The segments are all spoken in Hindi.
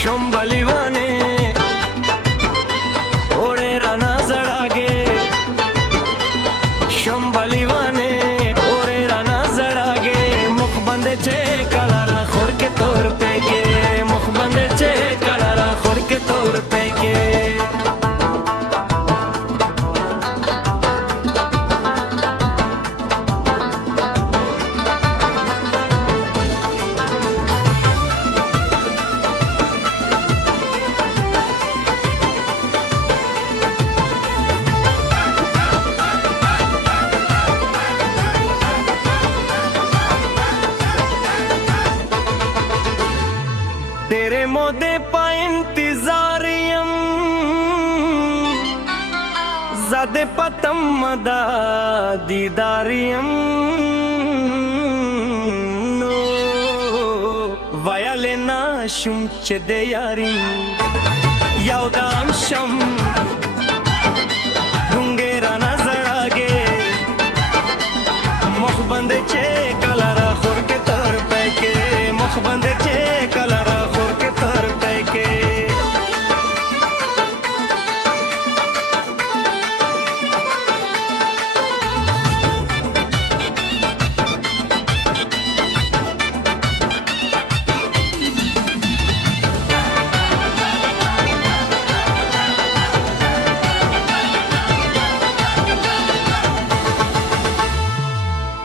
शंबलिवाने ओरे राना जड़ागे शंबलिवाने ओरे राना जड़ागे मुख बंदे चे कलारा खोर के तौर पे के मुख बंदे चे कलारा खोर के तौर पे के तेरे मोदे पा इंतजारियम ज़ादे पतम मदा दीदारियम नो वयालेना शुम चेदे यारी याउदाम शम ढूंगेरा नजर आगे मुख बंदे चे कलारा खुर के तौर पे के मुख बंदे चे कलारा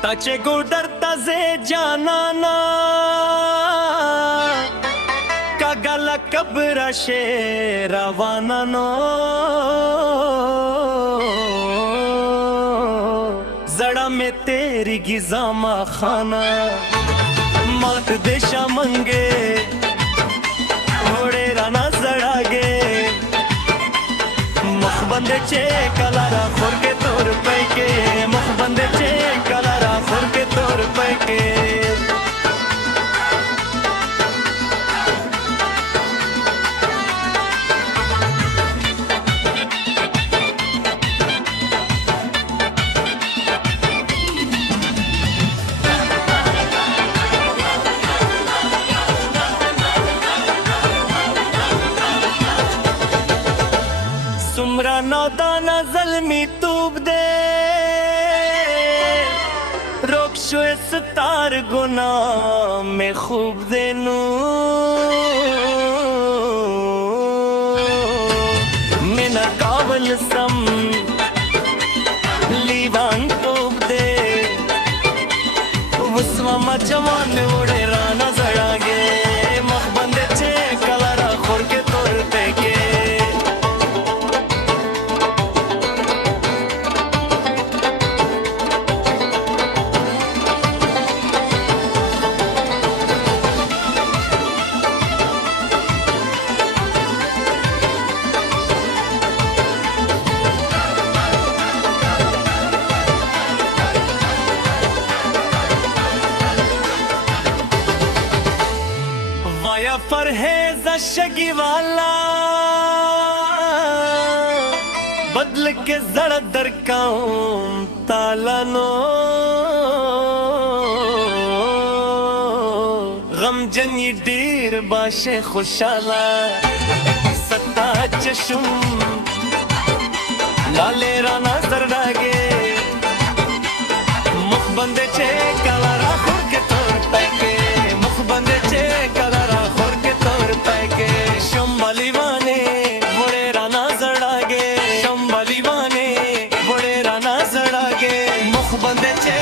ताचे गुडर तजे जाना ना कगला कब्र शे रवाना नो जड़ा में तेरी गिजामा खाना मत देशा मंगे घोड़े राना जड़ागे मुख बंदे चे कलारा खुर के तौर पे के मुख बंदे चे कलारा खुर के तौर पे के सुमरा नौदाना जलमी तूब दे रोक शुए सतार गुना में खूब देनू मिना कावल सम लीवान तूब दे वस्वा मचवान उड़े राना जड़ागे मुख बंदे चे कलारा खुर के तौर पे के फरहेज शगी वाला बदल के जड़ दरकाऊं ताला नो गम जनी डीर बाशे खुशाला सत्ता चशुम लाले राना जरडागे मुख बंदे चे कलारा खुर के तौर पे के मुख बंदे चे कलारा खुर के तौर पे के शंबलिवाने बड़े राना जड़ागे शंबलिवाने बड़े राना जड़ागे मुख बंदे चे